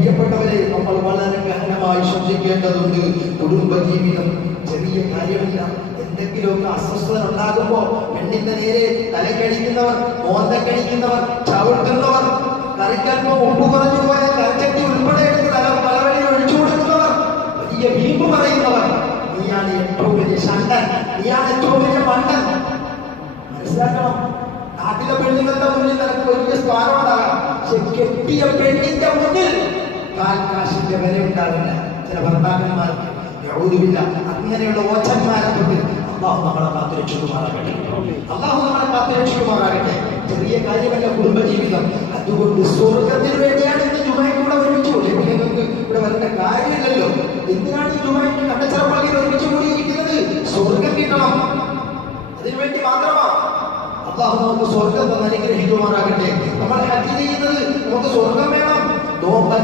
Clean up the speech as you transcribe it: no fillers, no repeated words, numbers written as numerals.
പ്രിയപ്പെട്ടവരെ, നമ്മൾ വളരെ ഗഹനമായി ശ്രദ്ധിക്കേണ്ടതുണ്ട്. കുടുംബജീവിതം ചെറിയ കാര്യമില്ല. എന്തെങ്കിലുമൊക്കെ അസ്വസ്ഥത ഉണ്ടാകുമ്പോ പെണ്ണിന്റെ നേരെ തലക്കടിക്കുന്നവർ, മോന്തക്കടിക്കുന്നവർ, ചവിട്ടുന്നവർ, കറിക്കൽപ്പോ ഉപ്പ് കുറഞ്ഞു പോയ കറിച്ചട്ടി ഉൾപ്പെടെ എടുത്ത് തലവഴിയിൽ ഒഴിച്ചു കൊടുക്കുന്നവർ, വലിയ വീമ്പ് പറയുന്നവർ, നീയാണ് ഏറ്റവും വലിയ ഷണ്ടൻ, നീയാണ് ഏറ്റവും വലിയ മണ്ടൻ. മനസ്സിലാക്കണം. നാട്ടിലെ പെണ്ണുങ്ങളുടെ മുന്നിൽ നിനക്ക് വലിയ സ്ഥാനം ഉണ്ടാകാം, പക്ഷെ കെട്ടിയ പെണ്ണിന്റെ മുന്നിൽ കാൽക്കാശിന്റെ വില ഉണ്ടാവില്ല. ചില ഭർത്താക്കന്മാർക്ക് അങ്ങനെയുള്ള ഓച്ചന്മാരെ തൊട്ട് അള്ളാഹു നമ്മളെ കാത്തുരക്ഷിക്കുമാറാകട്ടെ. അള്ളാഹു നമ്മളെ കാത്തുരക്ഷിക്കുമാറാകട്ടെ. ചെറിയ കാര്യമല്ല കുടുംബജീവിതം. അതുകൊണ്ട് സ്വർഗത്തിന് വേണ്ടിയാണ് ഇന്ന് ജുമയ്ക്കൂടെ ഒരുമിച്ച് നിങ്ങൾക്ക് ഇവിടെ വരേണ്ട കാര്യമില്ലല്ലോ. എന്തിനാണ് ഈ ജുമയ്ക്ക് കണ്ടച്ചറപ്പള്ളിയിൽ ഒരുമിച്ച് കൂടിയിരിക്കുന്നത്? സ്വർഗം കിട്ടണം, അതിനുവേണ്ടി മാത്രമാണ്. അള്ളാഹു നമുക്ക് സ്വർഗം തന്നെ അനുഗ്രഹിക്കുമാറാകട്ടെ. നമ്മൾ ഹജ്ജ് ചെയ്യുന്നത് നമുക്ക് സ്വർഗം വേണം. നോമ്പ്